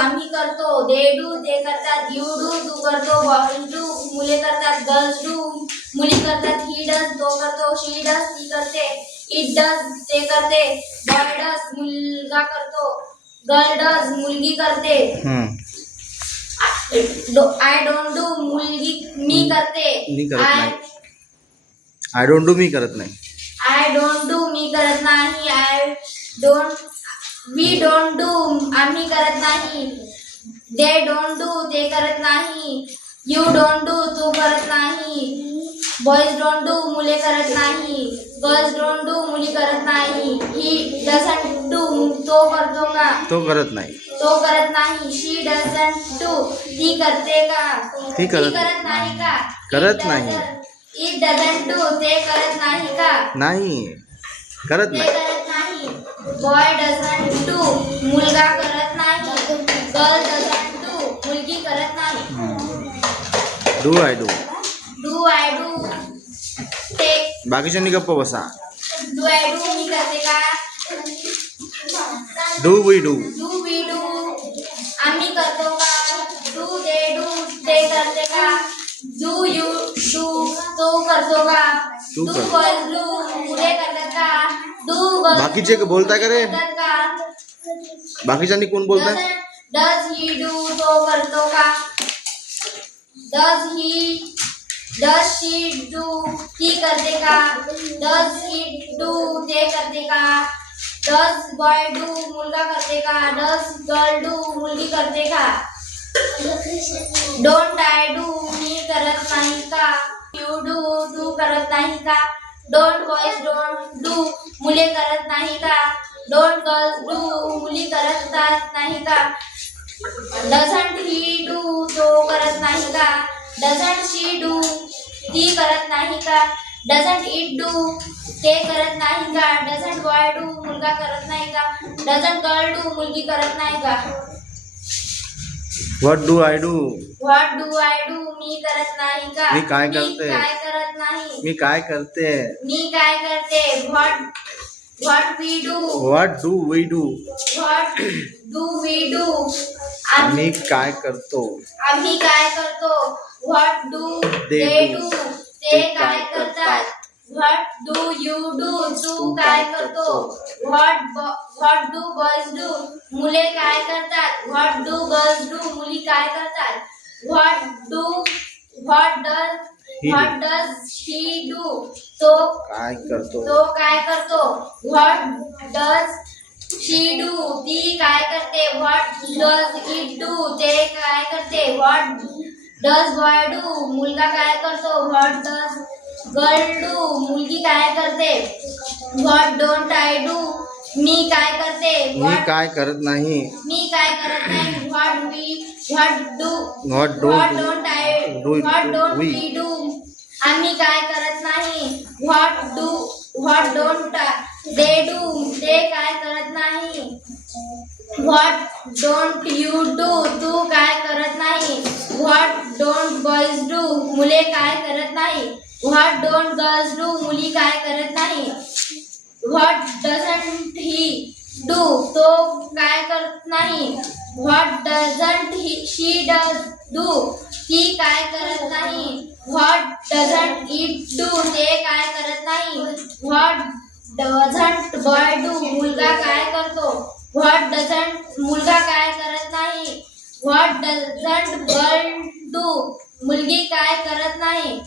आम्ही करतो. They do ते करतात. यू डू तू करतो. बॉयज डू मुले करतात. गर्ल्स डू मुली करतात. ही डज तो करतो. शी डज ती करते. इट डज ते करते. बॉय डज मुलगा करतो. गर्ल डज मुलगी करते. आय डोंट डू मुलगी मी करते. मी करत नाही. आय डोंट डू मी करत नाही. आय डोंट डू मी करत नाही. I don't we don't do आम्ही करत नाही. दे डोंट डू ते करत नाही. यू डोंट डू तू करत नाही. बॉयज डोंट डू मुले करत नाही. गर्ल्स डोंट डू मुली करत नाही. ही डझंट डू तो करतो का? तो करत नाही. तो करत नाही. शी डझंट डू ती करते का? ती करत नाही का? करत नाही. इट डझंट डू ते करत नाही का? नाही करत ते नाही. करत नाही. बॉय डझंट डू मुलगा करत नाही. गर्ल डझंट डू मुलगी करत नाही. Do I do. Do I do ते बाकीच्यांनी गप्प बसा. डू आय डू मी करते का? Do we do. Do we do आम्ही करतो का? डू दे डू ते करते का? डू यू डू तो करतो का? तू डू कर. बॉयज डू मुले करतात का? डू गर्ल्स बाकीचे बोलताय का रे? करतात का? बाकीच्यांनी कोण बोलताय? डज ही डू तो करतो का? डज शी डू ती करते का? डज इट डू ते करते का? डज बॉय डू मुलगा करते का? डज गर्ल डू मुलगी करते का? डोंट आय डू मी करत नाही का? यू डू तू करत नाही का? डोंट बॉयज डोंट डू मुले करत नाही का? डोंट गर्ल्स डू मुली करतात नाही का? डझंट ही डू तो करत नाही का? डझंट शी डू ती करत नाही का? डझंट इट डू ते करत नाही का? डझंट बॉय डू मुलगा करत नाही का? डझंट गर्ल डू मुलगी करत नाही का? What do I do. What do I do मी करत नाही का? मी काय करते? काय करत नाही. मी काय करते. मी काय करते. What we do. What do we do. What do we do आम्ही काय करतो. आम्ही काय करतो. What do They they do. Do ते काय करतात. व्हॉट डू यू डू तू काय करतो. व्हॉट डू बॉयज डू मुले काय करतात. व्हॉट डू गर्ल्स डू मुली काय करतात. व्हॉट डज शी डू तो काय करतो. तो काय करतो. व्हॉट डज शी डू ती काय करते. व्हॉट डज इट डू ते काय करते. व्हॉट डज बॉय डू मुलगा काय करतो. व्हॉट डज गर्ल डू मुलगी काय करते. व्हॉट डोंट आय डू मी काय करते. मी काय करत नाही. मी काय करत नाही. What don't I do we do आम्ही काय करत नाही. व्हॉट डोंट दे डू ते काय करत नाही. व्हॉट डोंट यू डू तू काय करत नाही. व्हॉट डोंट बॉयज डू मुले काय करत नाही. व्हॉट डोंट गर्ल्स डू मुली काय करत नाही. व्हॉट डझंट ही डू तो काय करत नाही. What doesn't she does do ती काय करत नाही. व्हॉट डझंट इट डू ते काय करत नाही. व्हॉट डझंट बॉय डू मुलगा काय करतो. व्हॉट डझंट मुलगा काय करत नाही. व्हॉट डझंट गर्ल डू मुलगी काय करत नाही.